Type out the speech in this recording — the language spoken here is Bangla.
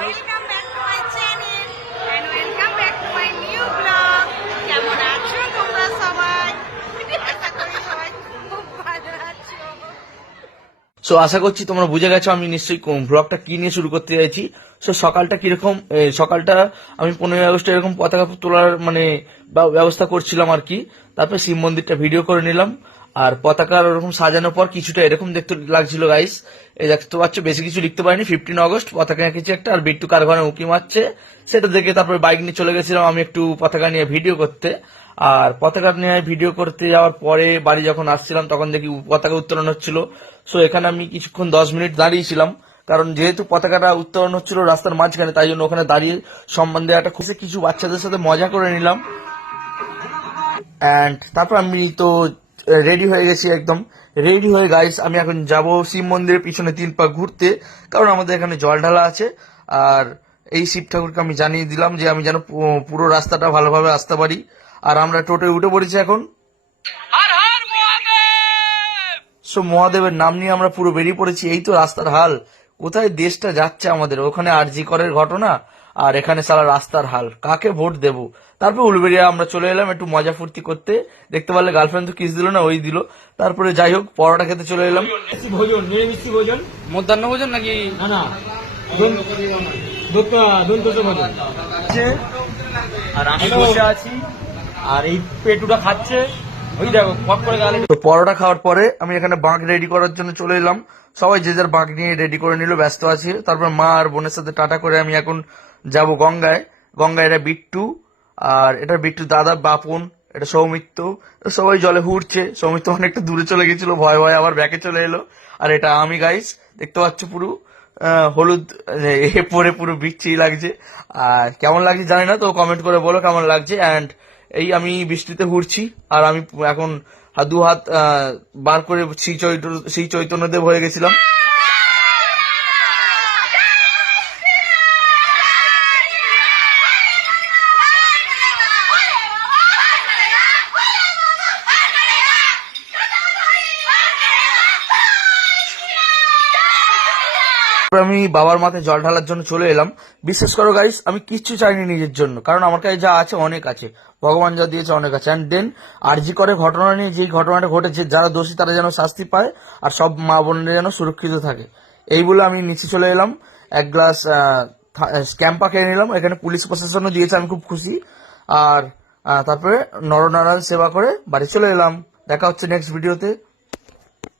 Wait a minute. সো আশা করছি তোমরা বুঝে গেছো, আমি নিশ্চয়ই ব্লগটা কি নিয়ে শুরু করতে চাইছি। সো সকালটা কীরকম সকালটা আমি পনেরোই আগস্ট এরকম পতাকা তোলার মানে ব্যবস্থা করছিলাম আর কি। তারপরে শিব মন্দিরটা ভিডিও করে নিলাম। আর পতাকার ওরকম সাজানোর পর কিছুটা এরকম দেখতে লাগছিল গাইস এই দেখতে পাচ্ছ, বেশি কিছু লিখতে পারিনি। ফিফটিন আগস্ট, পতাকা এঁকেছি একটা, আর বিট্টু কার ঘরে উঁকি মারছে। সেটা দেখে তারপরে বাইক নিয়ে চলে গেছিলাম আমি একটু পতাকা নিয়ে ভিডিও করতে। আর পতাকা নিয়ে ভিডিও করতে যাওয়ার পরে বাড়ি যখন আসছিলাম, তখন দেখি পতাকা উত্তোলন হচ্ছিল। সো এখানে আমি কিছুক্ষণ দশ মিনিট দাঁড়িয়েছিলাম। কারণ যেহেতু পতাকাটা উত্তোলন হচ্ছিল রাস্তার মাঝখানে, তাই জন্য ওখানে দাঁড়িয়ে সম্বন্ধে একটা খুশি কিছু বাচ্চাদের সাথে মজা করে নিলাম। অ্যান্ড তারপর আমি তো রেডি হয়ে গেছি একদম। রেডি হয়ে গাইস আমি এখন যাব শিব মন্দিরের পিছনে তিন পা ঘুরতে। কারণ আমাদের এখানে জল ঢালা আছে। আর এই শিব ঠাকুরকে আমি জানিয়ে দিলাম যে আমি যেন পুরো রাস্তাটা ভালোভাবে আসতে পারি। আর আমরা টোটোয় উঠে পড়েছি এখন। সো মহাদেবের নাম নিয়ে আমরা পুরো বেরিয়ে পড়েছি। এই তো রাস্তার হাল। কোথায় দেশটা যাচ্ছে আমাদের? ওখানে আরজি করের ঘটনা আর এখানে সারা রাস্তার হাল। কাকে ভোট দেব? তারপর উলবেরিয়া আমরা চলে এলাম একটু মজা ফুর্তি করতে। দেখতে পারলে গার্লফ্রেন্ড তো কিস দিল না ওই দিল। তারপরে যাই হোক পরোটা খেতে চলে এলাম। ভোজন ভোজন? মধ্যাহ্ন ভোজন নাকি? না না। দন্ত- দন্ত- দন্তজ ভোজন। আর আমি বসে আছি। আর এই পেটুটা খাচ্ছে। ওই দেখো ফট করে তো পরোটা খাওয়ার পরে আমি এখানে বাঁক রেডি করার জন্য চলে এলাম। সবাই যে যার বাঁক নিয়ে রেডি করে নিল, ব্যস্ত আছে। তারপর মা আর বোনের সাথে টাটা করে আমি এখন যাব গঙ্গায়। গঙ্গায় এটা বিট্টু, আর এটা বিট্টু দাদা, বাপন, এটা সৌমিত্র। সবাই জলে হুড়ছে। সৌমিত্র অনেকটা দূরে চলে গেছিল, ভয় ভয় আবার ব্যাকে চলে এলো। আর এটা আমি গাইস দেখতে পাচ্ছ পুরো হলুদ, এ পরে পুরো বিচ্ছি লাগছে। আর কেমন লাগছে জানি না, তো কমেন্ট করে বলো কেমন লাগছে। অ্যান্ড এই আমি বৃষ্টিতে ঘুরছি আর আমি এখন দু হাত বার করে শ্রী চৈতন্য শ্রী চৈতন্যদেব হয়ে গেছিলাম। আমি বাবার মাথায় জল ঢালার জন্য চলে এলাম। বিশ্বাস করো গাইস আমি কিচ্ছু চাইনি নিজের জন্য, কারণ আমার কাছে যা আছে অনেক আছে। ভগবান যা দিয়েছে অনেক আছে। অ্যান্ড দেন আরজি করে ঘটনা নিয়ে, যেই ঘটনাটা ঘটেছে, যারা দোষী তারা যেন শাস্তি পায়, আর সব মা বোনেরা যেন সুরক্ষিত থাকে। এই বলে আমি নিচে চলে এলাম। এক গ্লাস স্ক্যাম্পা খেয়ে নিলাম। এখানে পুলিশ প্রশাসনও দিয়েছে, আমি খুব খুশি। আর তারপরে নরনারায়ণ সেবা করে বাড়ি চলে এলাম। দেখা হচ্ছে নেক্সট ভিডিওতে